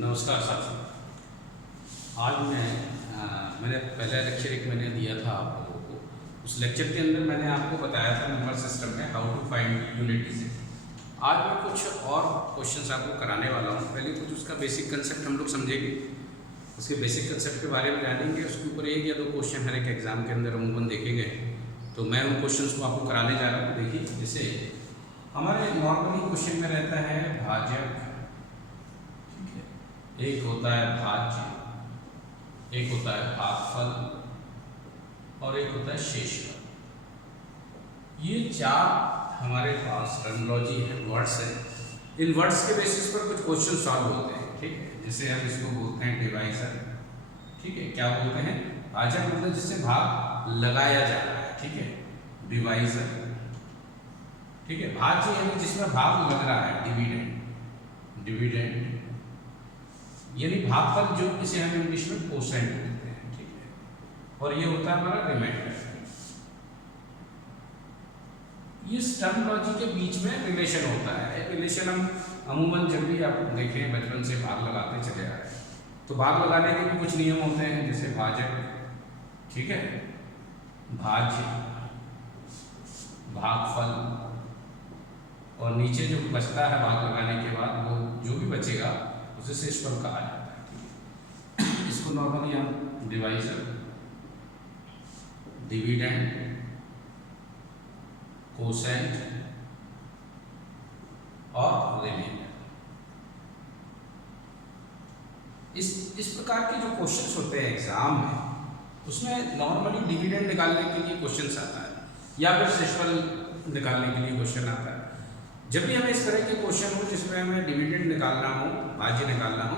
नमस्कार साथियों। आज मैंने पहला लेक्चर एक मैंने दिया था आप लोगों को। उस लेक्चर के अंदर मैंने आपको बताया था नंबर सिस्टम में how to find unit digit. आज मैं कुछ और क्वेश्चंस आपको कराने वाला हूँ। पहले कुछ उसका बेसिक कंसेप्ट हम लोग समझेंगे, उसके बेसिक कंसेप्ट के बारे में जानेंगे। उसके ऊपर एक या दो क्वेश्चन हर एक एग्जाम के अंदर अमूमन देखे गए, तो मैं उन क्वेश्चन को आपको कराने जा रहा हूँ। देखिए, जैसे हमारे नॉर्मली क्वेश्चन में रहता है भाजक, एक होता है भाज्य, एक होता है भागफल और एक होता है शेषफल। ये चार हमारे पास टर्मिनोलॉजी है, वर्ड्स है। इन वर्ड्स के बेसिस पर कुछ क्वेश्चन सॉल्व होते हैं, ठीक है। जैसे हम इसको बोलते हैं डिवाइजर, ठीक है। क्या बोलते हैं? भाजक मतलब जिससे भाग लगाया जा रहा है, ठीक है, डिवाइजर, ठीक है। भाज्य यानी जिसमें भाग लग रहा है, डिविडेंड, डिविडेंड यानी भागफल, जो इसे हम इंग्लिश में कोसेंट बोलते हैं, ठीक है। और ये होता है हमारा रिमाइंडर। इस टर्मिनोलॉजी के बीच में रिलेशन होता है। रिलेशन हम अमूमन जब भी आप देखें बचपन से भाग लगाते चले आ रहे हैं, तो भाग लगाने के भी कुछ नियम होते हैं, जैसे भाजक, ठीक है, भाज्य, भागफल, और नीचे जो बचता है भाग लगाने के बाद वो जो भी बचेगा उसे शेषफल कहा जाता है, ठीक है। इसको नॉर्मली हम डिवाइजर, डिविडेंड, कोसेंट और रिमाइंडर, इस प्रकार के जो क्वेश्चंस होते हैं एग्जाम में, उसमें नॉर्मली डिविडेंड निकालने के लिए क्वेश्चंस आता है या फिर शेषफल निकालने के लिए क्वेश्चन आता है। जब भी हमें इस तरह के क्वेश्चन हो जिसमें हमें डिविडेंड निकालना हो, भाज्य निकालना हो,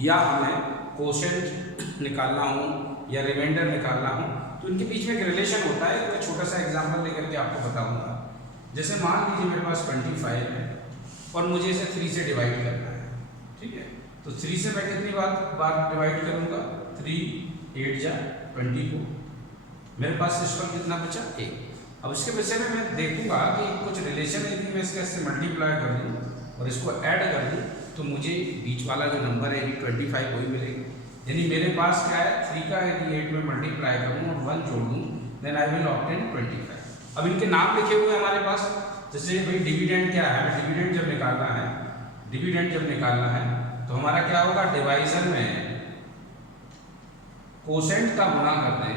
या हमें कोसेंट निकालना हो या रिमाइंडर निकालना हो, तो इनके बीच में एक रिलेशन होता है। मैं छोटा सा एग्जांपल लेकर के आपको बताऊंगा। जैसे मान लीजिए मेरे पास 25 है और मुझे इसे 3 से डिवाइड करना है, ठीक है। तो 3 से मैं कितनी बार डिवाइड करूंगा? 3 8 जा 20 को। मेरे पास शेषफल कितना बचा? 1। अब इसके विषय में मैं देखूंगा कि कुछ रिलेशन यदि मैं इससे मल्टीप्लाई कर दूँ और इसको ऐड कर दूँ, तो मुझे बीच वाला जो नंबर है 25 वही मिलेगा। यानी मेरे पास क्या है, 3 का यदि 8 में मल्टीप्लाई करूँ और 1 जोड़ दूँ, देन आई विल ऑब्टेन 25। अब इनके नाम लिखे हुए हमारे पास। जैसे भाई डिविडेंड क्या है, डिविडेंड जब निकालना है, डिविडेंड जब निकालना है तो हमारा क्या होगा, डिवाइजर में कोसेंट का गुणा कर दें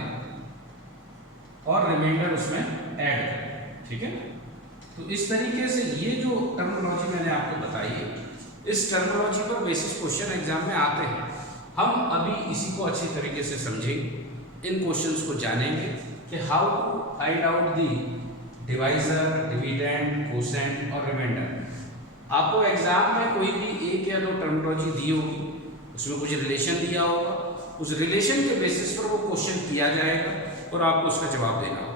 और रिमाइंडर उसमें ऐड करें, ठीक है। तो इस तरीके से ये जो टर्मिनोलॉजी मैंने आपको बताई है, इस टर्मिनोलॉजी पर बेसिस क्वेश्चन एग्जाम में आते हैं। हम अभी इसी को अच्छी तरीके से समझेंगे, इन क्वेश्चंस को जानेंगे कि how to find out the divisor, dividend, quotient और रिमाइंडर। आपको एग्जाम में कोई भी एक या दो टर्मिनोलॉजी दी होगी, उसमें कुछ रिलेशन दिया होगा, उस रिलेशन के बेसिस पर वो क्वेश्चन किया जाएगा और आपको उसका जवाब देना होगा।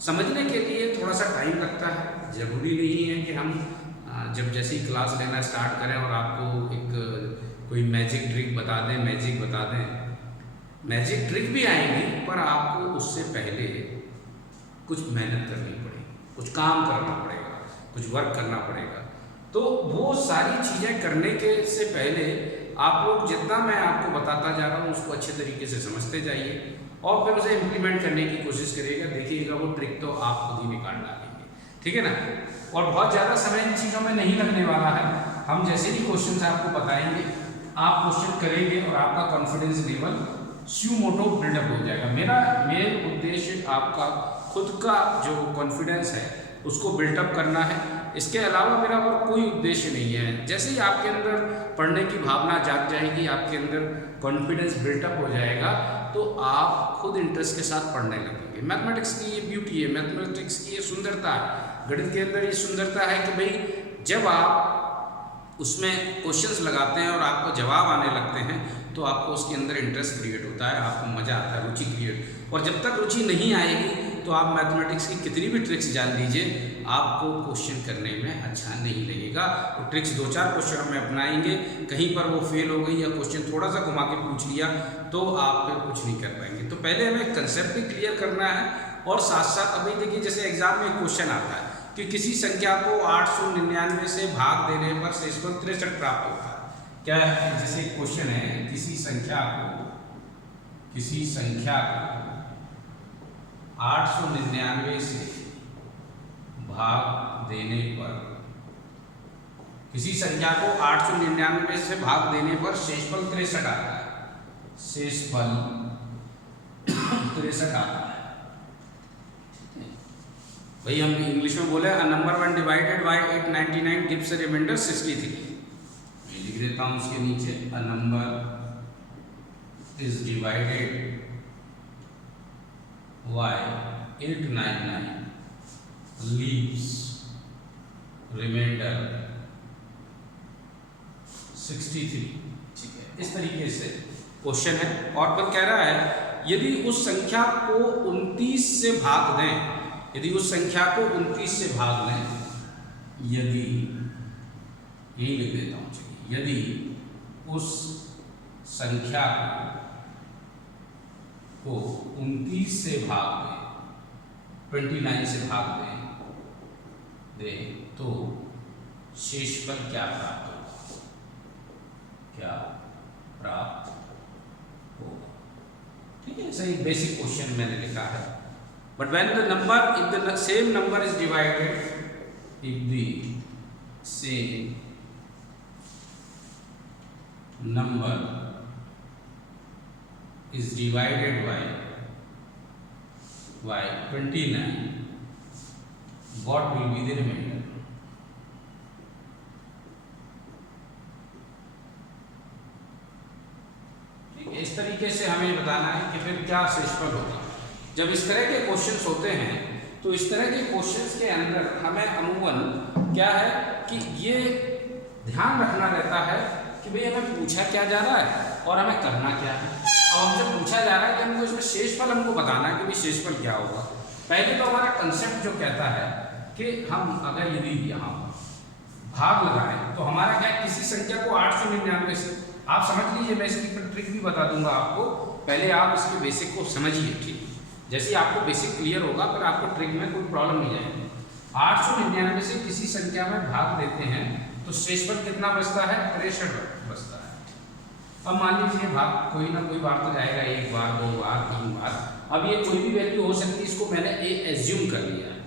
समझने के लिए थोड़ा सा टाइम लगता है। ज़रूरी नहीं है कि हम जब जैसी क्लास लेना स्टार्ट करें और आपको एक कोई मैजिक ट्रिक बता दें, मैजिक बता दें। मैजिक ट्रिक भी आएंगी, पर आपको उससे पहले कुछ मेहनत करनी पड़ेगी, कुछ काम करना पड़ेगा, कुछ वर्क करना पड़ेगा। तो वो सारी चीज़ें करने के से पहले आप लोग जितना मैं आपको बताता जा रहा हूँ उसको अच्छे तरीके से समझते जाइए और फिर उसे इम्प्लीमेंट करने की कोशिश करिएगा। देखिएगा वो ट्रिक तो आप खुद ही निकाल डालेंगे, ठीक है ना। और बहुत ज़्यादा समय इन चीज़ों में नहीं लगने वाला है। हम जैसे ही क्वेश्चन आपको बताएंगे, आप क्वेश्चन करेंगे और आपका कॉन्फिडेंस लेवल स्यू मोटो बिल्डअप हो जाएगा। मेरा मेन उद्देश्य आपका खुद का जो कॉन्फिडेंस है उसको बिल्डअप करना है। इसके अलावा मेरा और कोई उद्देश्य नहीं है। जैसे ही आपके अंदर पढ़ने की भावना जाग जाएगी, आपके अंदर कॉन्फिडेंस बिल्डअप हो जाएगा, तो आप खुद इंटरेस्ट के साथ पढ़ने लगेंगे। मैथमेटिक्स की ये ब्यूटी है, मैथमेटिक्स की ये सुंदरता है, गणित के अंदर ये सुंदरता है कि भाई जब आप उसमें क्वेश्चंस लगाते हैं और आपको जवाब आने लगते हैं, तो आपको उसके अंदर इंटरेस्ट क्रिएट होता है, आपको मज़ा आता है, रुचि क्रिएट। और जब तक रुचि नहीं आएगी तो आप मैथमेटिक्स की कितनी भी ट्रिक्स जान लीजिए, आपको क्वेश्चन करने में अच्छा नहीं लगेगा। तो ट्रिक्स 2-4 क्वेश्चन में अपनाएंगे, कहीं पर वो फेल हो गई या क्वेश्चन थोड़ा सा घुमा के पूछ लिया तो आप फिर कुछ नहीं कर पाएंगे। तो पहले हमें कंसेप्ट भी क्लियर करना है और साथ साथ अभी देखिए जैसे एग्जाम में एक क्वेश्चन आता है कि किसी संख्या को 899 से भाग देने पर शेषफल 63 प्राप्त होता है। क्या है, जैसे क्वेश्चन है किसी संख्या को 899 से भाग देने पर, किसी संख्या को 899 से भाग देने पर शेषफल 63 आता है, शेषफल 63 आता है। भाई हम इंग्लिश में बोले a number one divided by 899 gives a remainder 63। मैं लिख देता हूं उसके नीचे, a number is divided by 899 leaves remainder 63। ठीक है, इस तरीके से क्वेश्चन है। और पर कह रहा है यदि उस संख्या को 29 से भाग दें, यदि उस संख्या को 29 से भाग लें, यदि, यही लिख देता हूं, यदि उस संख्या को 29 से भाग दें, 29 से भाग दें तो शेषफल क्या प्राप्त होगा, क्या प्राप्त होगा। ठीक है, सही बेसिक क्वेश्चन मैंने लिखा है। But when the number, if the same number is divided, if the same number is divided by 29, what will be the remainder? ठीक है, इस तरीके से हमें बताना है कि फिर क्या शेषफल होगा। जब इस तरह के क्वेश्चंस होते हैं तो इस तरह के क्वेश्चंस के अंदर हमें अमूमन क्या है कि ये ध्यान रखना रहता है कि भाई हमें पूछा क्या जा रहा है और हमें करना क्या है। अब हमसे पूछा जा रहा है कि हमको इसमें शेषफल हमको बताना है कि भाई शेषफल क्या होगा। पहले तो हमारा कंसेप्ट जो कहता है कि हम अगर यदि यहाँ भाग लगाएं तो हमारा क्या है, किसी संख्या को 899 से, आप समझ लीजिए, मैं इसकी ट्रिक भी बता दूंगा आपको, पहले आप इसके बेसिक को समझिए। ठीक, जैसे आपको बेसिक क्लियर होगा फिर आपको ट्रिक में कोई प्रॉब्लम नहीं आएगी। 899 से किसी संख्या में भाग देते हैं तो शेषफल कितना बचता है, 63 बचता है। अब मान लीजिए भाग कोई ना कोई बार तो जाएगा, 1 बार 2 बार 3 बार, अब ये कोई भी वैल्यू हो सकती है, इसको मैंने ए एज्यूम कर लिया है।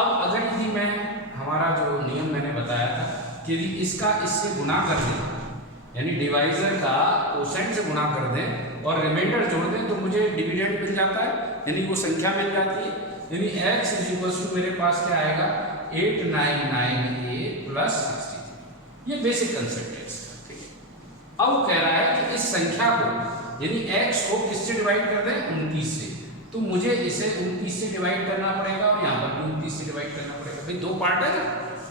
अब अगर यदि मैं, हमारा जो नियम मैंने बताया था कि यदि इसका इससे गुणा कर दें, यानी डिवाइजर का कोसेंट से गुणा कर दें और रिमाइंडर जोड़ दें तो मुझे डिविडेंड मिल जाता है, यानी वो संख्या मिल जाती है। यानी x = मेरे पास क्या आएगा, 899a + 63। ये बेसिक कंसेप्ट है इसका। ठीक है, अब कह रहा है कि इस संख्या को यदि x को किससे डिवाइड कर दें, 29 से, तो मुझे इसे 29 से डिवाइड करना पड़ेगा और यहाँ पर 29 से डिवाइड करना पड़ेगा। भाई दो पार्ट है ना,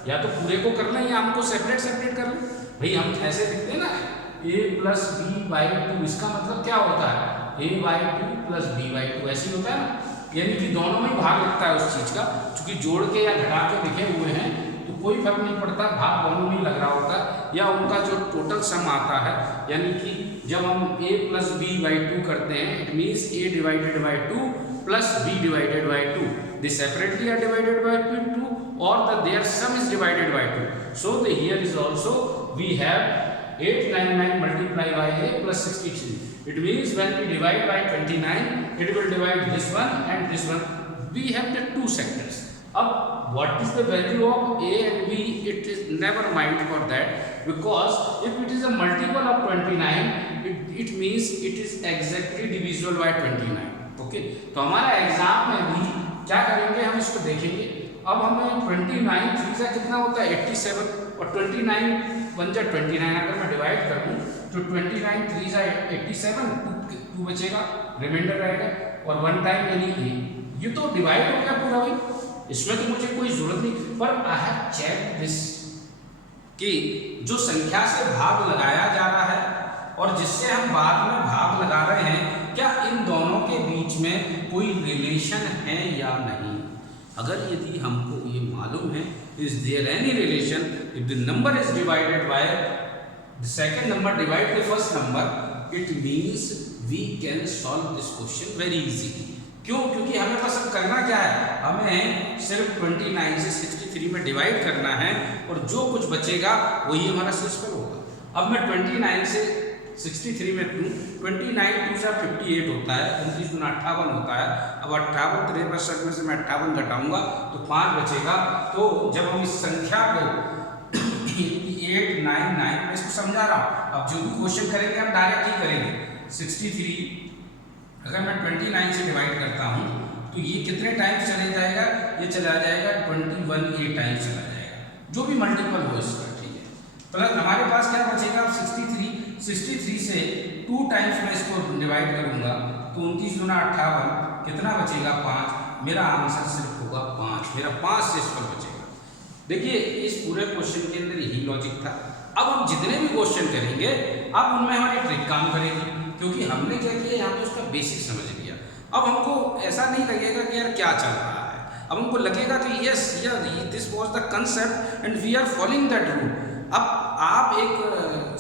या तो पूरे को कर लें या हमको सेपरेट कर लें। भाई हम ऐसे लिखते हैं ना, a + b/2, इसका मतलब क्या होता है, a/2 + b/2, ऐसे ही होता है ना। यानी कि दोनों में भाग लगता है उस चीज का, क्योंकि जोड़ के या घटा के लिखे हुए हैं तो कोई फर्क नहीं पड़ता, भाग दोनों में लग रहा होता है, या उनका जो टोटल सम आता है। यानी कि जब हम a + b/2 करते हैं, it means a / 2 + b/2, they separately are divided by 2 or their sum is divided by 2. So here is also we have 899 multiplied by a + 63. It means when we divide by 29, it will divide this one and this one. We have the two sectors. अब what is the value of a and b? It is never mind for that, because if it is a multiple of 29, it means it is exactly divisible by 29. Okay? तो हमारा exam में भी क्या करेंगे, हम इसको देखेंगे। अब हमें 29 3 से कितना होता है, 87, और 29 1 जा 29, अगर मैं डिवाइड कर दूं तो 29 3 जा 87, 2 बचेगा, रिमाइंडर रहेगा, और 1 टाइम यानी ये तो डिवाइड हो गया पूरा। भाई इसमें तो मुझे कोई जरूरत नहीं, पर आई हैव चेक दिस कि जो संख्या से भाग लगाया जा रहा है और जिससे हम बाद में भाग लगा रहे हैं, क्या इन दोनों के बीच में कोई रिलेशन है या नहीं। अगर यदि हमको ये मालूम है, is there any relation, if the number is divided by the second number divide the first number, it means we can solve this question very easily. क्यों? क्योंकि हमें बस अब करना क्या है, हमें सिर्फ 29 से 63 में डिवाइड करना है और जो कुछ बचेगा वही हमारा शेषफल होगा। अब मैं 29 से 63 में 29 2 से 58 होता है, 29 दूना 58 होता है। अब 58 63 में से मैं 58 घटाऊंगा तो 5 बचेगा। तो जब हम इस संख्या को 899 मैं इसको समझा रहा हूँ, अब जो भी क्वेश्चन करेंगे हम डायरेक्ट ही करेंगे। 63 अगर मैं 29 से डिवाइड करता हूँ तो ये कितने टाइम्स चले जाएगा, ये चला जाएगा 21 टाइम्स चला जाएगा, जो भी मल्टीपल हो इसका, ठीक है। प्लस हमारे पास क्या बचेगा, 63 से 2 टाइम्स मैं इसको डिवाइड करूंगा तो 29 दूना 58 कितना बचेगा 5। मेरा आंसर सिर्फ होगा 5, मेरा 5 शेषफल बचेगा। देखिए इस पूरे क्वेश्चन के अंदर यही लॉजिक था। अब हम जितने भी क्वेश्चन करेंगे अब उनमें हमारी ट्रिक काम करेगी, क्योंकि हमने क्या किया यहाँ पे उसका बेसिक समझ लिया। अब हमको ऐसा नहीं लगेगा कि यार क्या चल रहा है, अब हमको लगेगा कि yes this was the concept and we are following that rule. अब आप एक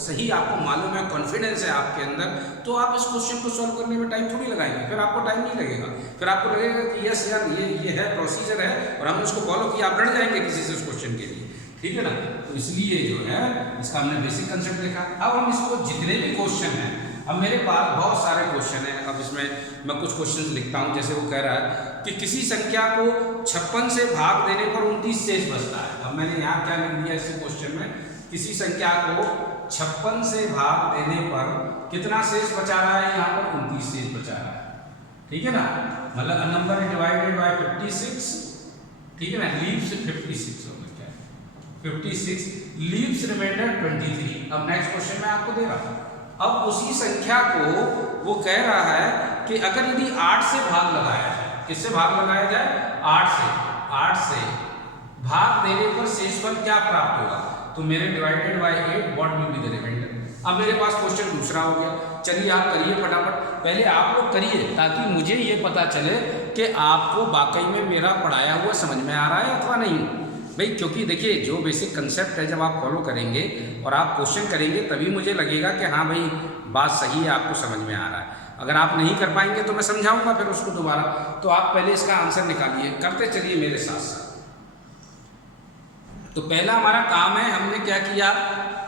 सही आपको मालूम है, कॉन्फिडेंस है आपके अंदर, तो आप इस क्वेश्चन को सॉल्व करने में टाइम थोड़ी लगाएंगे, फिर आपको टाइम नहीं लगेगा, फिर आपको लगेगा कि यस यार ये है प्रोसीजर है और हम उसको फॉलो किया, आप डर जाएंगे किसी से उस क्वेश्चन के लिए, ठीक है ना। तो इसलिए जो है इसका हमने बेसिक कंसेप्ट देखा। अब हम इसको जितने भी क्वेश्चन हैं, अब मेरे पास बहुत सारे क्वेश्चन हैं, अब इसमें मैं कुछ क्वेश्चन लिखता हूँ। जैसे वो कह रहा है कि किसी संख्या को 56 से भाग देने पर 29 शेष बचता है। अब मैंने यहाँ क्या लिख दिया इस क्वेश्चन में, किसी संख्या को 56 से भाग देने पर कितना शेष बचा रहा है, यहाँ पर 29 शेष बचा रहा है, ठीक है ना। मतलब a number divided by 56, ठीक है ना, लीव्स 56 हो गया, 56 लीव्स रिमाइंडर 23। अब नेक्स्ट क्वेश्चन मैं आपको दे रहा हूँ। अब उसी संख्या को वो कह रहा है कि अगर यदि 8 से भाग लगाया जाए, किससे भाग लगाया जाए, 8 से भाग देने पर शेषफल क्या प्राप्त होगा, तो मेरे divided by 8 what will be the reminder. अब मेरे पास क्वेश्चन दूसरा हो गया, चलिए आप करिए फटाफट, पहले आप लोग करिए ताकि मुझे ये पता चले कि आपको वाकई में मेरा पढ़ाया हुआ समझ में आ रहा है अथवा नहीं भाई। क्योंकि देखिए जो बेसिक कंसेप्ट है जब आप फॉलो करेंगे और आप क्वेश्चन करेंगे तभी मुझे लगेगा कि हाँ भाई बात सही है, आपको समझ में आ रहा है। अगर आप नहीं कर पाएंगे तो मैं समझाऊंगा फिर उसको दोबारा। तो आप पहले इसका आंसर निकालिए, करते चलिए मेरे साथ साथ। तो पहला हमारा काम है, हमने क्या किया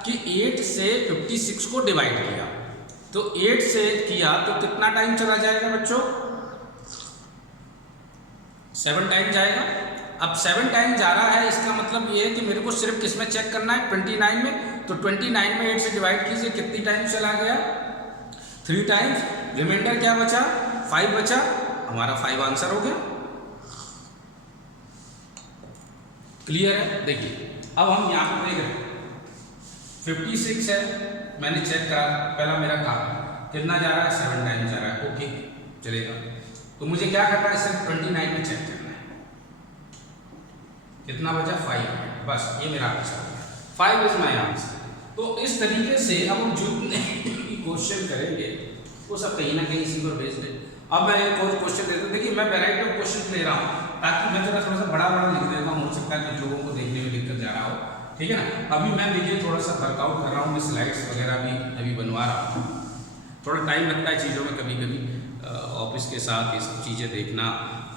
कि 8 से 56 को डिवाइड किया। तो 8 से किया तो कितना टाइम चला जाएगा बच्चों, 7 टाइम जाएगा। अब 7 टाइम जा रहा है, इसका मतलब ये है कि मेरे को सिर्फ किसमें चेक करना है, 29 में। तो 29 में 8 से डिवाइड कीजिए, कितनी टाइम चला गया, 3 टाइम्स। रिमाइंडर क्या बचा, 5 बचा, हमारा 5 आंसर हो गया। क्लियर है। देखिए अब हम यहाँ पर देख रहे हैं 56 है, मैंने चेक करा, पहला मेरा काम कितना जा रहा है, 7 टाइम जा रहा है, ओके चलेगा। तो मुझे क्या करना है, सिर्फ 29 में चेक करना है, कितना बचा, 5, बस ये मेरा आंसर है, 5 इज माई आंसर। तो इस तरीके से अब हम जितने क्वेश्चन करेंगे वो सब कहीं ना कहीं इसी पर बेस्ड है। अब मैं एक और क्वेश्चन देता हूँ, देखिए मैं वैरायटी ऑफ क्वेश्चन ले रहा हूँ ताकि मैं थोड़ा सा बड़ा लिख देता हूँ, हो सकता है कि लोगों को देखने में दिक्कत जा रहा हो, ठीक है ना। अभी मैं देखिए थोड़ा सा वर्कआउट कर रहा हूँ, मैं स्लाइड्स वगैरह भी अभी बनवा रहा हूँ, थोड़ा टाइम लगता है चीज़ों में, कभी कभी ऑफिस के साथ ये सब चीज़ें देखना,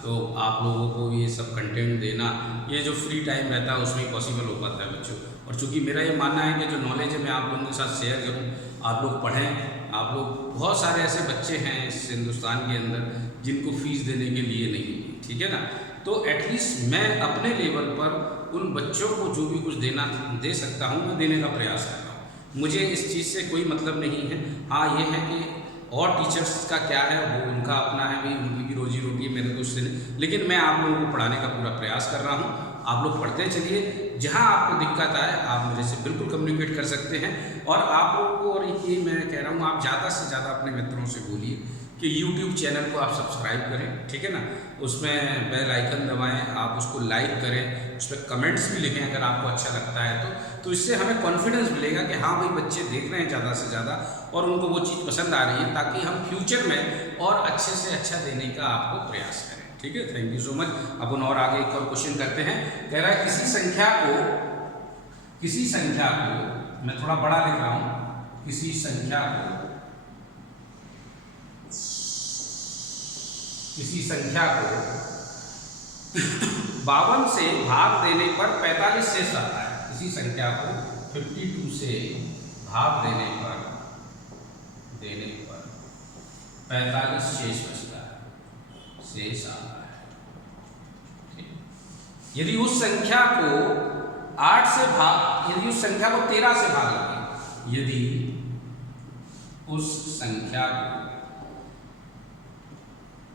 तो आप लोगों को ये सब कंटेंट देना, ये जो फ्री टाइम रहता है उसमें पॉसिबल हो पाता है बच्चों। और चूँकि मेरा ये मानना है कि जो नॉलेज है मैं आप लोगों के साथ शेयर करूँ, आप लोग पढ़ें। आप लोग, बहुत सारे ऐसे बच्चे हैं इस हिंदुस्तान के अंदर जिनको फीस देने के लिए नहीं, ठीक है ना। तो एटलीस्ट मैं अपने लेवल पर उन बच्चों को जो भी कुछ दे सकता हूँ मैं देने का प्रयास कर रहा हूँ। मुझे इस चीज़ से कोई मतलब नहीं है। हाँ ये है कि और टीचर्स का क्या है, वो उनका अपना है भाई, उनकी भी रोजी रोटी है, मेरे तो उससे नहीं, लेकिन मैं आप लोगों को पढ़ाने का पूरा प्रयास कर रहा हूँ। आप लोग पढ़ते चलिए, जहाँ आपको दिक्कत आए आप मेरे से बिल्कुल कम्युनिकेट कर सकते हैं। और आप लोगों को, और ये मैं कह रहा हूँ, आप ज़्यादा से ज़्यादा अपने मित्रों से बोलिए कि YouTube चैनल को आप सब्सक्राइब करें, ठीक है ना। उसमें बेल आइकन दबाएं, आप उसको लाइक करें, उस पर कमेंट्स भी लिखें अगर आपको अच्छा लगता है तो इससे हमें कॉन्फिडेंस मिलेगा कि हाँ भाई बच्चे देख रहे हैं ज़्यादा से ज़्यादा और उनको वो चीज़ पसंद आ रही है, ताकि हम फ्यूचर में और अच्छे से अच्छा देने का आपको प्रयास करें, ठीक है। Thank you so much. अपन और आगे एक और क्वेश्चन करते हैं। कह रहा है किसी संख्या को मैं थोड़ा बड़ा लिख रहा हूँ, किसी संख्या को 52 से भाग देने पर 45 शेष आता है। किसी संख्या को 52 से भाग देने पर 45 शेष बचता है, शेष आता है। यदि उस संख्या को 8 से भाग, यदि उस संख्या को 13 से भाग लगे, यदि उस संख्या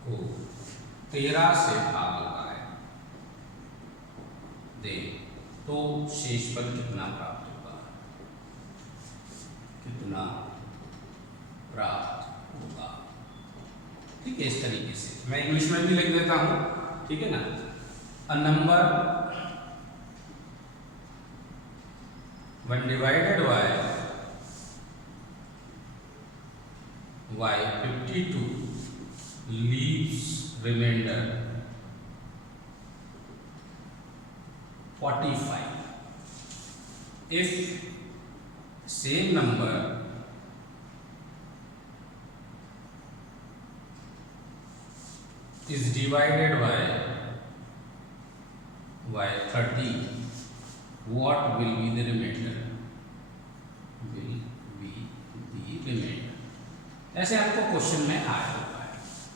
को 13 से भाग लगाए दे तो शेषफल कितना प्राप्त होगा, कितना प्राप्त होगा। ठीक है, इस तरीके से मैं इंग्लिश में भी लिख देता हूं, ठीक है ना। A number when divided by 52 leaves remainder 45 if same number is divided by 30, what will be the remainder? Will be the remainder. ऐसे आपको क्वेश्चन में आया होगा।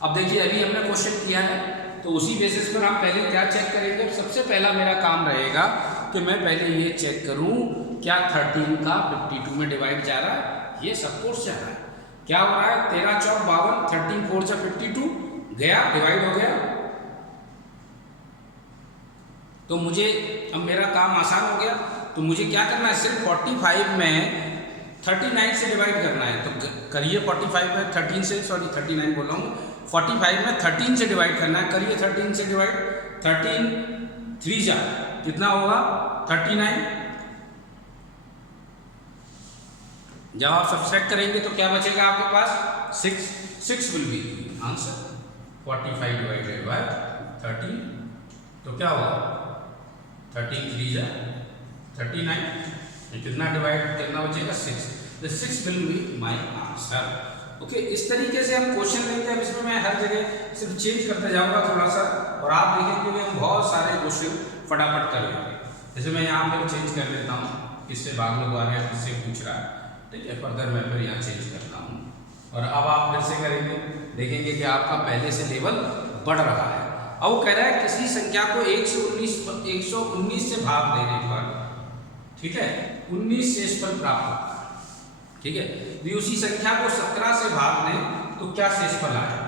अब देखिए, अभी हमने क्वेश्चन किया है तो उसी बेसिस पर हम पहले क्या चेक करेंगे। सबसे पहला मेरा काम रहेगा कि मैं पहले ये चेक करूं क्या 13 का 52 में डिवाइड जा रहा है, ये सब कोर्स जा रहा है। क्या हो रहा है, 13 चौक 52, 13 4 जा 52 गया, डिवाइड हो गया। तो मुझे अब मेरा काम आसान हो गया। तो मुझे क्या करना है, सिर्फ 45 में 39 से डिवाइड करना है। तो करिए 45 में 13 से, सॉरी 39 बोल रहा हूँ, 45 में 13 से डिवाइड करना है। करिए 13 से डिवाइड, 13 3 जा कितना होगा 39। जब आप सब्सट्रैक्ट करेंगे तो क्या बचेगा आपके पास, 6 will be answer. 45 divided by 13 तो क्या होगा, 13 3 जा 39, कितना डिवाइड करना बचेगा 6। The 6 will be my answer। Okay, इस तरीके से हम क्वेश्चन लेते हैं। इसमें मैं हर जगह सिर्फ चेंज करते जाऊंगा थोड़ा सा, और आप देखेंगे कि हम बहुत सारे क्वेश्चन फटाफट कर लेंगे। जैसे मैं यहाँ पर चेंज कर लेता हूँ, किससे भाग लगवा रहे हैं, किससे पूछ रहा है, ठीक है। फर्दर मैं फिर यहाँ चेंज करता हूँ, और अब आप फिर से करेंगे, देखेंगे कि आपका पहले से लेवल बढ़ रहा है। अब वो कह रहा है किसी संख्या को 119 से भाग देने पर, ठीक है, 19 शेषफल प्राप्त होता है। ठीक है, यदि उसी संख्या को 17 से भाग दें तो क्या शेषफल आएगा।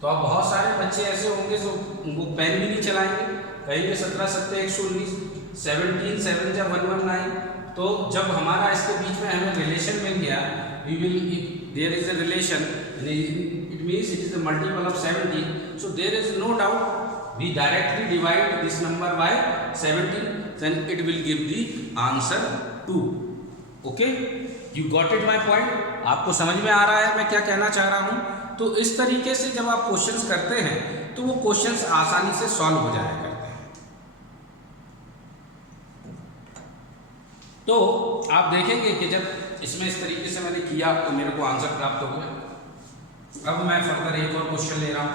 तो अब बहुत सारे बच्चे ऐसे होंगे जो वो पेन भी नहीं चलाएंगे, कहेंगे 17 7 119, 17 7 जा 119। तो जब हमारा इसके बीच में हमें रिलेशन मिल गया, we will, there is a relation, it means it is a multiple of 17, so there is no doubt we directly divide this number by 17, then it will give the answer 2। okay, you got it my point? आपको समझ में आ रहा है मैं क्या कहना चाह रहा हूं। तो इस तरीके से जब आप क्वेश्चंस करते हैं तो वो क्वेश्चंस आसानी से सॉल्व हो जाया करते हैं। तो आप देखेंगे कि जब इसमें इस तरीके से मैंने किया तो मेरे को आंसर प्राप्त हो गया। अब मैं फर्दर एक और क्वेश्चन ले रहा हूँ,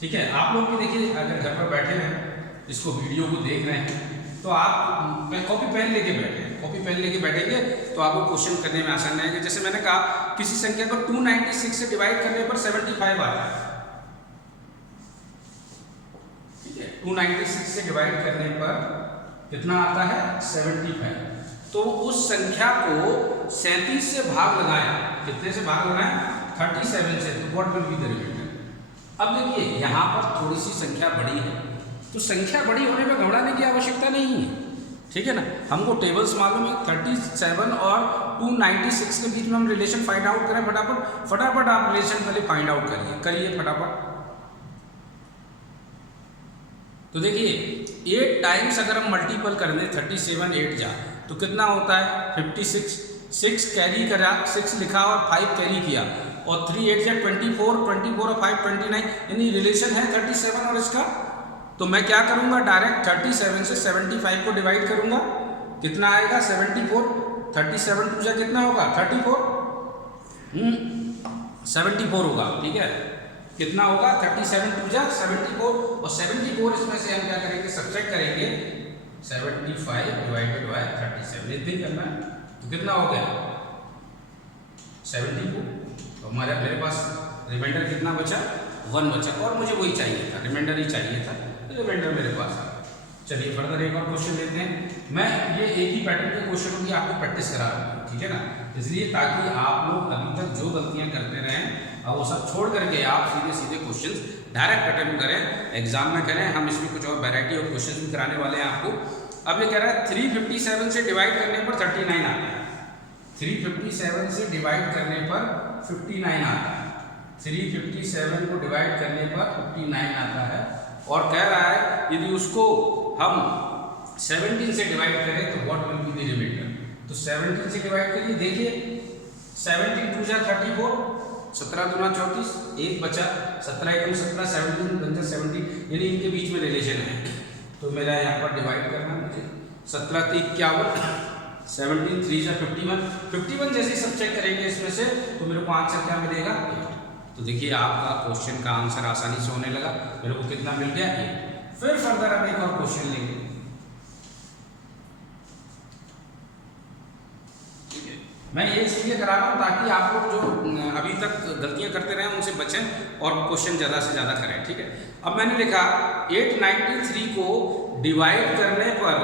ठीक है। आप लोग भी देखिए, अगर घर पर बैठे हैं, इसको वीडियो को देख रहे हैं, तो आप कॉपी पेन लेके बैठे हैं, कॉपी पेन लेके बैठेंगे तो आपको क्वेश्चन करने में आसान रहेगा। जैसे मैंने कहा, किसी संख्या को 296 से डिवाइड करने पर 75 आता है, ठीक है। 296 से डिवाइड करने पर कितना आता है, 75। तो उस संख्या को 37 से भाग लगाएं, कितने से भाग लगाएं, 37 से, तो what will be the reminder. अब देखिए, यहाँ पर थोड़ी सी संख्या बड़ी है, तो संख्या बड़ी होने पर घबराने की आवश्यकता नहीं है, ठीक है ना। हमको टेबल्स मालूम है, 37 और 296 के बीच में हम रिलेशन फाइंड आउट करें। फटाफट आप रिलेशन पहले फाइंड आउट करिए फटाफट। तो देखिए, 8 टाइम्स अगर हम मल्टीपल कर दें, 37 8 जा तो कितना होता है 56। 6 कैरी करा, 6 लिखा और 5 कैरी किया, और 3 8 जा 24, 24 और 5 29, यानी रिलेशन है 37 और इसका। तो मैं क्या करूंगा, डायरेक्ट 37 से 75 को डिवाइड करूंगा, कितना आएगा 74। 37 2 जा कितना होगा 34, 74 होगा, ठीक है। कितना होगा 37 2 जा 74, और 74 इसमें से हम क्या करेंगे, सब्ट्रैक्ट करेंगे 75 डिवाइडेड बाय 37 इतनी करना है। तो कितना हो गया 74। तो मेरे पास रिमाइंडर कितना बचा 1 बचा और मुझे वही चाहिए था, रिमाइंडर ही चाहिए था, तो रिमाइंडर मेरे पास आ गया। चलिए फर्दर एक और क्वेश्चन लेते हैं। मैं ये एक ही पैटर्न के क्वेश्चनों की आपको प्रैक्टिस करा रहा हूँ, ठीक है ना, इसलिए ताकि आप लोग अभी तक जो गलतियां करते रहे अब वो सब छोड़ करके आप सीधे सीधे क्वेश्चंस डायरेक्ट अटेम्प्ट करें, एग्जाम में करें। हम इसमें कुछ और वैरायटी ऑफ क्वेश्चंस भी कराने वाले हैं आपको। अब ये कह रहा है 357 से डिवाइड करने पर 39 आता है। 357 से डिवाइड करने पर 59 आता है। 357 को डिवाइड करने पर 59 आता है और कह रहा है यदि उसको हम 17 से डिवाइड करें तो what will be the reminder. तो 17 से डिवाइड करिए, देखिए 17 2 जा 34, 17 दूना 34, एक बचा, 17 एकम 17, 17 बन जा 17, यानी इनके बीच में रिलेशन है। तो मेरा यहाँ पर डिवाइड करना मुझे 17 3 51, 17 3 जा 51, 51 जैसे सब चेक करेंगे इसमें से तो मेरे को आंसर क्या मिलेगा। तो देखिए आपका क्वेश्चन का आंसर आसानी से होने लगा, मेरे को कितना मिल गया 8। फिर फर्दर हम एक और क्वेश्चन लेंगे, ठीक है। मैं ये इसलिए करा रहा हूँ ताकि आप लोग जो अभी तक गलतियां करते रहे उनसे बचें और क्वेश्चन ज़्यादा से ज़्यादा करें, ठीक है। अब मैंने लिखा 893 को डिवाइड करने पर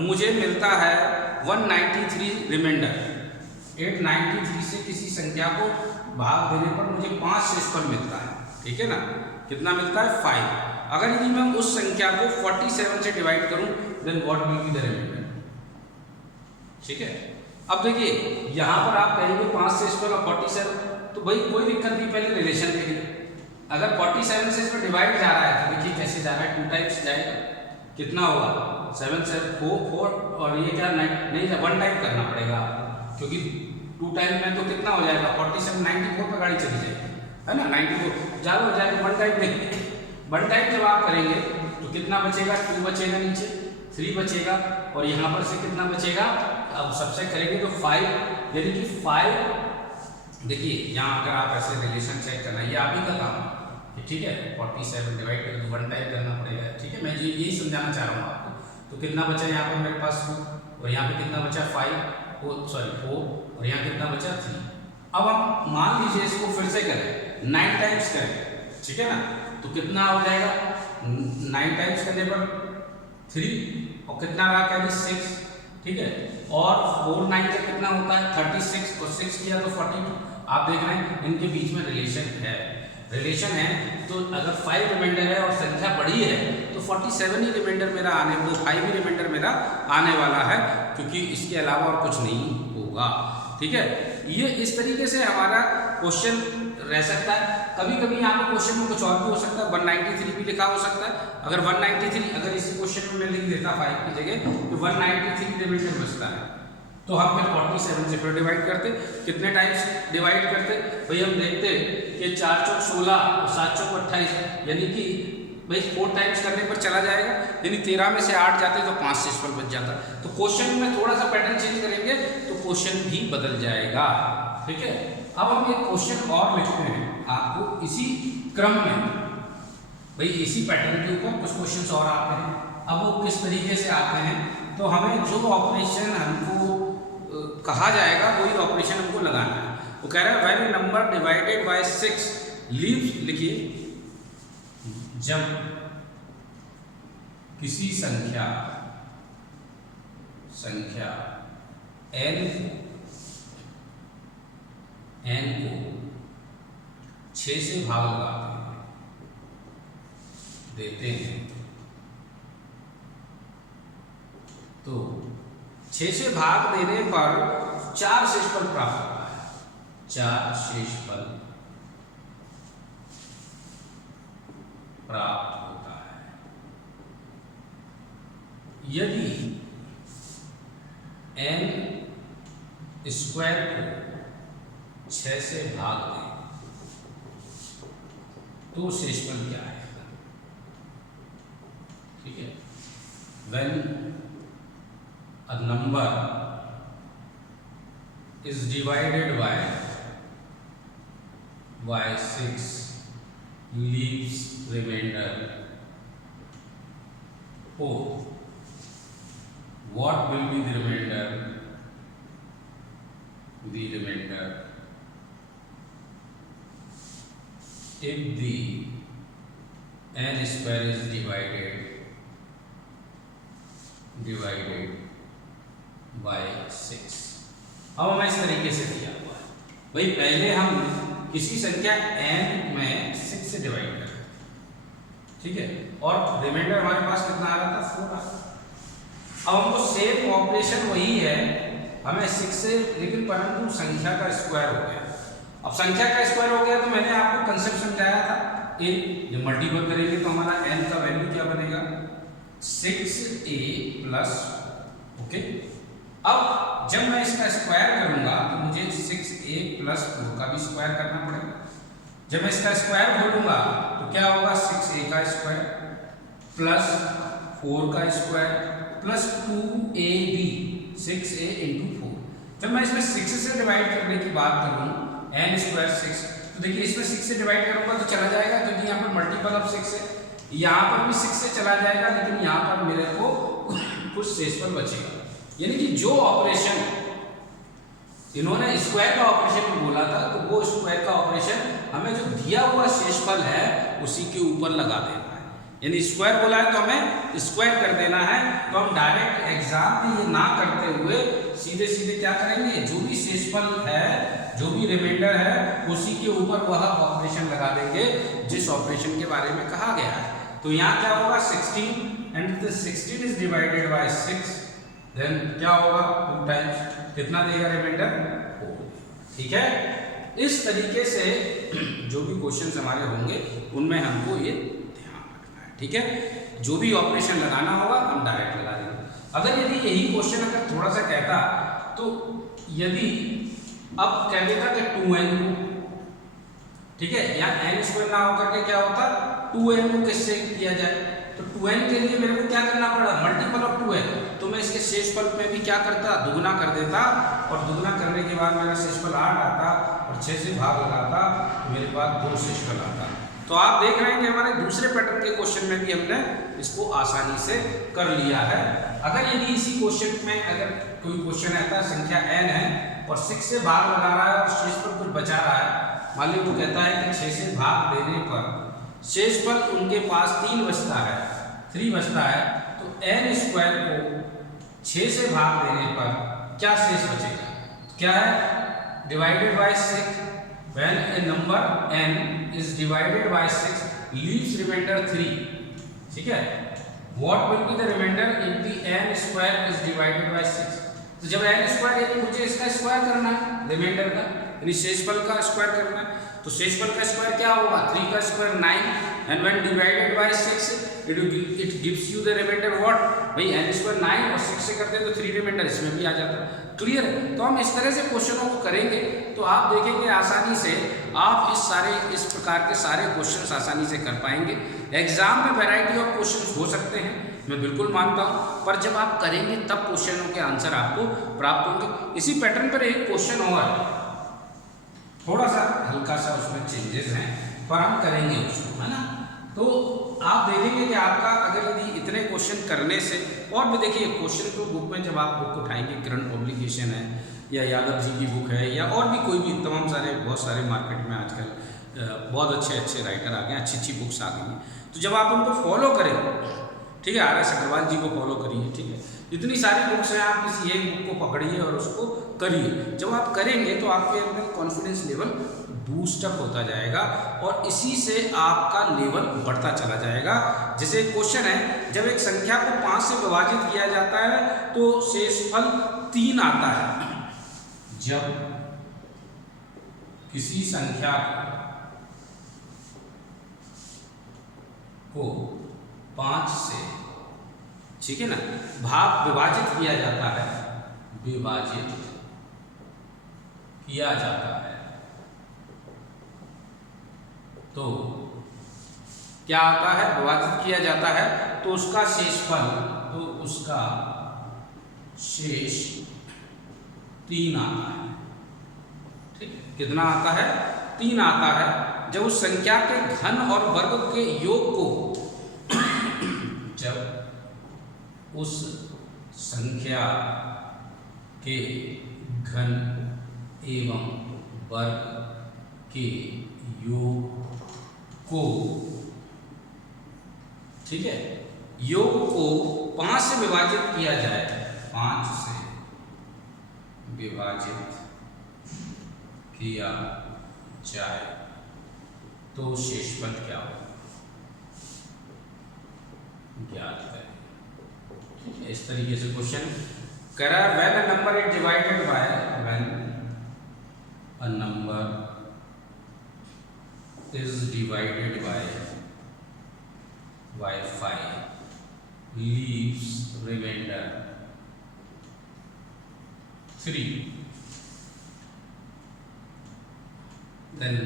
मुझे मिलता है 193 रिमाइंडर। 893 से किसी संख्या को भाग देने पर मुझे 5 शेषफल मिलता है, ठीक है ना। कितना मिलता है 5। अगर यदि मैं उस संख्या को 47 से डिवाइड करूं then what will be the reminder, ठीक है। अब देखिए यहां पर आप कहेंगे 5 शेषफल और 47, तो भाई कोई दिक्कत नहीं, पहले रिलेशन देखिए। अगर 47 से इसमें डिवाइड जा रहा है तो देखिए कैसे जा रहा है, 2 टाइम्स जाएगा, कितना होगा 7 7 4 और ये क्या नहीं 1 टाइम करना पड़ेगा आपको, क्योंकि 2 टाइम में तो कितना हो जाएगा 47 94 पर गाड़ी चली जाएगी, है ना। 94 ज़्यादा हो जाएगा, 1 टाइम नहीं, 1 टाइम जब आप करेंगे तो कितना बचेगा 2 बचेगा, नीचे 3 बचेगा और यहाँ पर से कितना बचेगा। अब सबसे करेंगे तो 5, यानी कि 5। देखिए यहाँ अगर आप ऐसे रिलेशन चेक करना, ये आप ही का काम है, ठीक है। 47 डिवाइड कर तो 1 टाइम करना पड़ेगा, ठीक है। मैं यही समझाना चाह रहा हूँ आपको। तो कितना बचा यहाँ पर मेरे पास 2 और यहाँ पे कितना बचा 4 और यहाँ कितना बचा 3। अब हम मान लीजिए इसको फिर से करें 9 टाइम्स करें, ठीक है ना। तो कितना हो जाएगा 9 टाइम्स करने पर 3 और कितना रहा क्या 6, ठीक है। और 4 9 का कितना होता है 36 और 6 किया तो 42। आप देख रहे हैं इनके बीच में रिलेशन है, तो अगर 5 रिमाइंडर है और संख्या बड़ी है तो 47 ही रिमाइंडर मेरा 5 ही रिमाइंडर मेरा आने वाला है, क्योंकि इसके अलावा और कुछ नहीं होगा, ठीक है। ये इस तरीके से हमारा क्वेश्चन रह सकता है। कभी कभी यहाँ पर क्वेश्चन में कुछ और भी हो सकता है, 193 भी लिखा हो सकता है। अगर 193 अगर इसी क्वेश्चन में मैं लिख देता 5 की जगह तो 193 रिमाइंडर बचता है, तो हम फिर 47 से फिर डिवाइड करते। कितने टाइम्स डिवाइड करते भाई, हम देखते कि 4 चौक 16 और 7 चौक 28, यानी कि भाई 4 टाइम्स करने पर चला जाएगा, यानी 13 में से 8 जाते तो 5 शेषफल बच जाता। तो क्वेश्चन में थोड़ा सा पैटर्न चेंज करेंगे तो क्वेश्चन भी बदल जाएगा, ठीक है। अब हम एक क्वेश्चन और लिखते हैं आपको इसी क्रम में, भाई इसी पैटर्न के ऊपर कुछ क्वेश्चंस और आते हैं। अब वो किस तरीके से आते हैं, तो हमें जो ऑपरेशन हमको कहा जाएगा वही ऑपरेशन हमको लगाना है। वो कह रहा है when number divided by 6 leaves, लिखिए जब किसी संख्या n को 6 से भाग लगाते देते हैं, तो 6 से भाग देने पर 4 शेषफल प्राप्त होता है, 4 शेषफल प्राप्त होता है। यदि n स्क्वायर को 6 से भाग दें तो शेषफल क्या आएगा, ठीक है। When a number is divided by 6 leaves remainder 4, what will be the remainder if the n square is divided by 6। अब हमें इस तरीके से दिया हुआ है भाई, पहले हम किसी संख्या n में 6 से डिवाइड करें, ठीक है, और रिमाइंडर हमारे पास कितना आ रहा था, 4 आ रहा। अब हमको सेम ऑपरेशन वही है, हमें 6 से, लेकिन परंतु संख्या का स्क्वायर हो गया। अब संख्या का स्क्वायर हो गया तो मैंने आपको कंसेप्ट समझाया था, जब मल्टीपल करेंगे तो हमारा n का वैल्यू क्या बनेगा, 6a प्लस, ओके। अब जब मैं इसका स्क्वायर करूंगा तो मुझे 6a प्लस 4 का भी स्क्वायर करना पड़ेगा। जब मैं इसका स्क्वायर खोलूंगा तो क्या होगा, 6a का स्क्वायर प्लस 4 का square plus 2ab, 6a into 4। जब मैं इसमें 6 से डिवाइड करने की बात करूं, n स्क्वायर 6, तो देखिए इसमें 6 से डिवाइड करूंगा तो चला जाएगा, क्योंकि यहाँ पर मल्टीपल ऑफ 6 है। यहाँ पर भी 6 से चला जाएगा, लेकिन यहाँ पर मेरे को कुछ शेषफल बचेगा। यानी कि जो ऑपरेशन इन्होंने स्क्वायर का ऑपरेशन बोला था, तो वो स्क्वायर का ऑपरेशन हमें जो दिया हुआ शेषफल है उसी के ऊपर लगा देना है। यानी स्क्वायर बोला है तो हमें स्क्वायर कर देना है। तो हम डायरेक्ट एग्जाम में ये ना करते हुए सीधे सीधे क्या करेंगे, जो भी शेषफल है, जो भी रिमाइंडर है, उसी के ऊपर वह ऑपरेशन लगा देंगे जिस ऑपरेशन के बारे में कहा गया है। तो यहाँ क्या होगा, 16 and 16 is divided by 6, then क्या होगा 2 टाइम्स, कितना देगा रिमाइंडर 4। ठीक है, इस तरीके से जो भी क्वेश्चंस हमारे होंगे उनमें हमको ये ध्यान रखना है। ठीक है, जो भी ऑपरेशन लगाना होगा हम डायरेक्ट लगा देंगे। अगर यदि यही क्वेश्चन अगर थोड़ा सा कहता, तो यदि अब कह देता कि 2n, ठीक है, यहाँ n स्क्वायर ना होकर के क्या होता, 2n को किससे किया जाए, तो 2n के लिए मेरे को क्या करना पड़ा, मल्टीपल ऑफ 2n। तो मैं इसके शेषफल में भी क्या करता, दुगना कर देता, और दुगना करने के बाद मेरा शेषफल 8 आता, और 6 से भाग लगाता, मेरे पास 2 शेषफल आता। तो आप देख रहे हैं कि हमारे दूसरे पैटर्न के क्वेश्चन में भी हमने इसको आसानी से कर लिया है। अगर यदि इसी क्वेश्चन में अगर कोई क्वेश्चन आता है, संख्या n है और 6 से भाग लगा रहा है और शेषफल कुछ बचा रहा है, मान लीजिए वो कहता है कि 6 से भाग देने पर शेषफल उनके पास 3 बचता है, 3 बचता है, तो n स्क्वायर को 6 से भाग देने पर क्या शेष बचेगा, क्या है, divided by 6। When a number n is divided by 6 leaves remainder 3, ठीक है, what will be the remainder if the n square is divided by 6। तो जब n स्क्वायर, यानी मुझे इसका स्क्वायर करना है, रिमाइंडर का, यानी शेषफल का स्क्वायर करना है, तो शेषफल का स्क्वायर क्या होगा, 3 का square 9, and when divided by 6 it gives you the remainder what, भाई n स्क्वायर 9 और 6 से करते हैं तो 3 रिमाइंडर इसमें भी आ जाता है। क्लियर है, तो हम इस तरह से क्वेश्चनों को करेंगे तो आप देखेंगे आसानी से आप इस प्रकार के सारे क्वेश्चंस आसानी से कर पाएंगे। एग्जाम में वैरायटी ऑफ क्वेश्चंस हो सकते हैं, मैं बिल्कुल मानता हूँ, पर जब आप करेंगे तब क्वेश्चनों के आंसर आपको प्राप्त होंगे। इसी पैटर्न पर एक क्वेश्चन होगा, थोड़ा सा हल्का सा उसमें चेंजेस हैं, पर हम करेंगे उसको, है ना। तो आप देखेंगे कि आपका अगर यदि इतने क्वेश्चन करने से, और भी देखिए क्वेश्चन तो बुक में जब आप बुक उठाएंगे, करंट पब्लिकेशन है या यादव जी की बुक है, या और भी कोई भी तमाम सारे बहुत सारे मार्केट में आजकल बहुत अच्छे अच्छे राइटर आ गए, अच्छी अच्छी बुक्स आ गई हैं। तो जब आप उनको फॉलो करें, ठीक है, RS अग्रवाल जी को फॉलो करिए, ठीक है, इतनी सारी बुक्स हैं, आप किसी एक बुक को पकड़िए और उसको करिए। जब आप करेंगे तो आपके अंदर कॉन्फिडेंस लेवल बूस्टअप होता जाएगा और इसी से आपका लेवल बढ़ता चला जाएगा। जैसे एक क्वेश्चन है, जब एक संख्या को 5 से विभाजित किया जाता है तो शेषफल 3 आता है। जब किसी संख्या को 5 से, ठीक है ना, विभाजित किया जाता है, विभाजित किया जाता है, तो क्या आता है, विभाजित किया जाता है तो उसका शेषफल, तो उसका शेष 3 आता है। ठीक है, कितना आता है, 3 आता है। जब उस संख्या के घन और वर्ग के योग को, जब उस संख्या के घन एवं वर्ग के योग को, ठीक है, योग को 5 से विभाजित किया जाए, 5 से विभाजित किया जाए तो शेषफल क्या हो, ज्ञात करें। इस तरीके से क्वेश्चन करा। When a number is divided bye, when a number is divided by 5 leaves remainder 3, then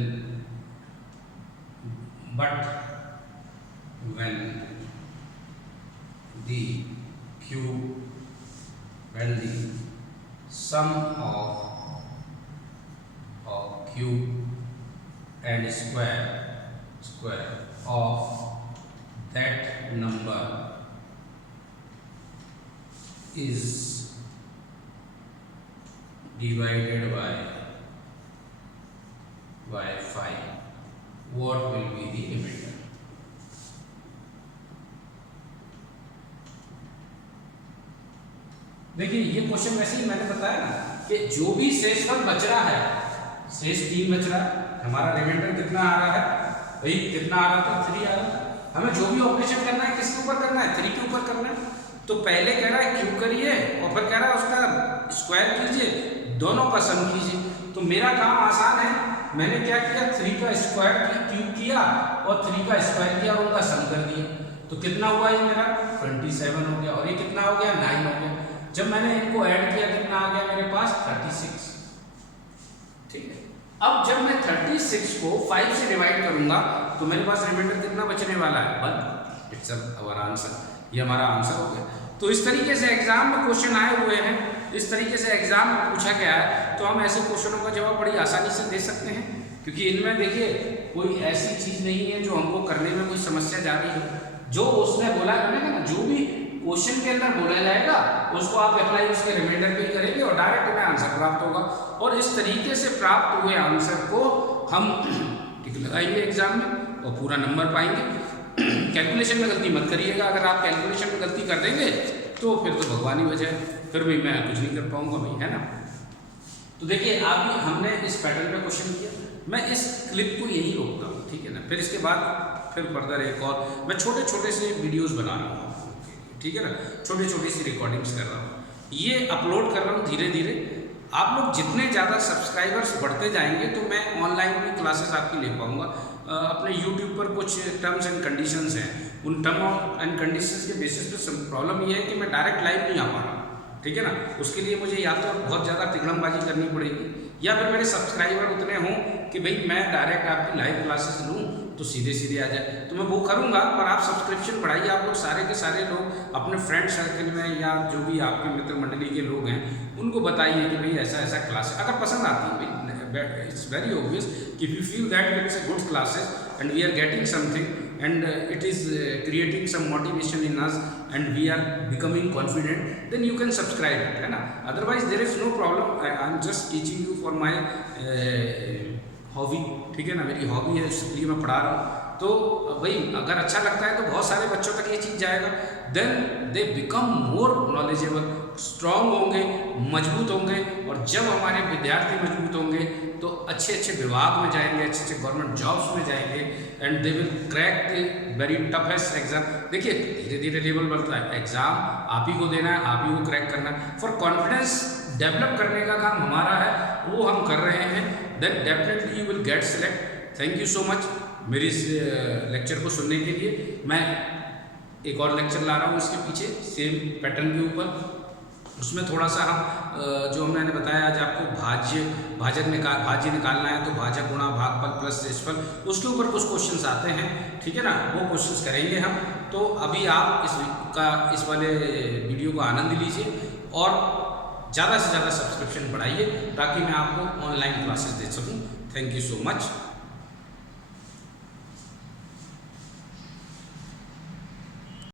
but when the sum of cube and square of that number is divided by 5, what will be the remainder? देखिए ये question वैसे ही मैंने बताया ना कि जो भी शेषफल बच रहा है, शेष 3 बच रहा है, हमारा रिमाइंडर कितना आ रहा है भाई, कितना आ रहा था 3 आ रहा था। हमें जो भी ऑपरेशन करना है किसके ऊपर करना है, 3 के ऊपर करना है। तो पहले कह रहा है क्यूब करिए और फिर कह रहा है उसका स्क्वायर कीजिए, दोनों का सम कीजिए। तो मेरा काम आसान है, मैंने क्या किया, 3 का स्क्वायर क्यूब किया और 3 का स्क्वायर किया और उनका सम कर दिया। तो कितना हुआ ये मेरा 27 हो गया और ये कितना हो गया 9 हो गया। जब मैंने इनको ऐड किया कितना आ गया मेरे पास 36, ठीक है। अब जब मैं 36 को 5 से डिवाइड करूंगा तो मेरे पास रिमाइंडर कितना बचने वाला है 1। इट्स आवर आंसर, ये हमारा आंसर हो गया। तो इस तरीके से एग्जाम में क्वेश्चन आए हुए हैं, इस तरीके से एग्जाम में पूछा गया है, तो हम ऐसे क्वेश्चनों का जवाब बड़ी आसानी से दे सकते हैं, क्योंकि इनमें देखिए कोई ऐसी चीज नहीं है जो हमको करने में कोई समस्या जा रही हो। जो उसने बोला है ना, जो भी क्वेश्चन के अंदर बोला जाएगा उसको आप अप्लाई उसके रिमाइंडर पे ही करेंगे और डायरेक्ट हमें आंसर प्राप्त होगा। और इस तरीके से प्राप्त हुए आंसर को हम टिक लगाएंगे एग्जाम में और पूरा नंबर पाएंगे। कैलकुलेशन में गलती मत करिएगा, अगर आप कैलकुलेशन में गलती कर देंगे तो फिर तो भगवान ही वजह है, फिर भी मैं कुछ नहीं कर पाऊंगा भाई, है ना। तो देखिए अभी हमने इस पैटर्न पे क्वेश्चन किया, मैं इस क्लिप को यही रोकता हूँ, ठीक है ना। फिर इसके बाद फिर फर्दर एक और मैं छोटे छोटे से वीडियोस बना रहा हूँ, ठीक है ना, छोटी छोटी सी रिकॉर्डिंग्स कर रहा हूँ, ये अपलोड कर रहा हूँ धीरे धीरे। आप लोग जितने ज़्यादा सब्सक्राइबर्स बढ़ते जाएंगे तो मैं ऑनलाइन भी क्लासेस आपकी ले पाऊँगा। अपने यूट्यूब पर कुछ टर्म्स एंड कंडीशंस हैं, उन टर्म एंड कंडीशंस के बेसिस पे प्रॉब्लम ये है कि मैं डायरेक्ट लाइव नहीं आ पा रहा, ठीक है ना। उसके लिए मुझे या तो बहुत ज़्यादा तिगड़मबाजी करनी पड़ेगी या फिर मेरे सब्सक्राइबर उतने हों कि भाई मैं डायरेक्ट आपकी लाइव क्लासेस लूँ तो सीधे सीधे आ जाए, तो मैं वो करूँगा। पर आप सब्सक्रिप्शन बढ़ाइए, आप लोग सारे के सारे लोग अपने फ्रेंड सर्कल में या जो भी आपके मित्र मंडली के लोग हैं उनको बताइए कि भाई ऐसा ऐसा क्लास अगर पसंद आती है भाई, इट्स वेरी ऑब्वियस कि if you feel that it's a good classes and we are getting something and it is creating some motivation in us and we are becoming confident, then you can subscribe it, है ना। otherwise there is no problem, I am just teaching you for my hobby, ठीक है ना, मेरी hobby है इसलिए मैं पढ़ा रहा हूँ। तो भाई अगर अच्छा लगता है तो बहुत सारे बच्चों तक ये चीज़ जाएगा, then they become more knowledgeable, strong होंगे, मजबूत होंगे। और जब हमारे विद्यार्थी मजबूत होंगे तो अच्छे अच्छे विभाग में जाएंगे, अच्छे अच्छे गवर्नमेंट जॉब्स में जाएंगे and they will crack the very toughest exam. देखिए धीरे धीरे लेवल बढ़ता है, एग्जाम आप ही को देना है, आप ही को क्रैक करना है। फॉर कॉन्फिडेंस डेवलप करने का काम हमारा है, वो हम कर रहे हैं, then definitely you will get select. Thank you so much मेरी इस लेक्चर को सुनने के लिए। मैं एक और लेक्चर ला रहा हूँ इसके पीछे सेम पैटर्न के ऊपर, उसमें थोड़ा सा हम जो मैंने बताया आज आपको भाज्य निकालना है, तो भाजक गुणा भागफल प्लस शेषफल, उसके ऊपर कुछ क्वेश्चंस आते हैं, ठीक है ना, वो क्वेश्चंस करेंगे हम। तो अभी आप इस वाले वीडियो को आनंद लीजिए और ज़्यादा से ज़्यादा सब्सक्रिप्शन बढ़ाइए ताकि मैं आपको ऑनलाइन क्लासेस दे सकूँ। Thank you so much.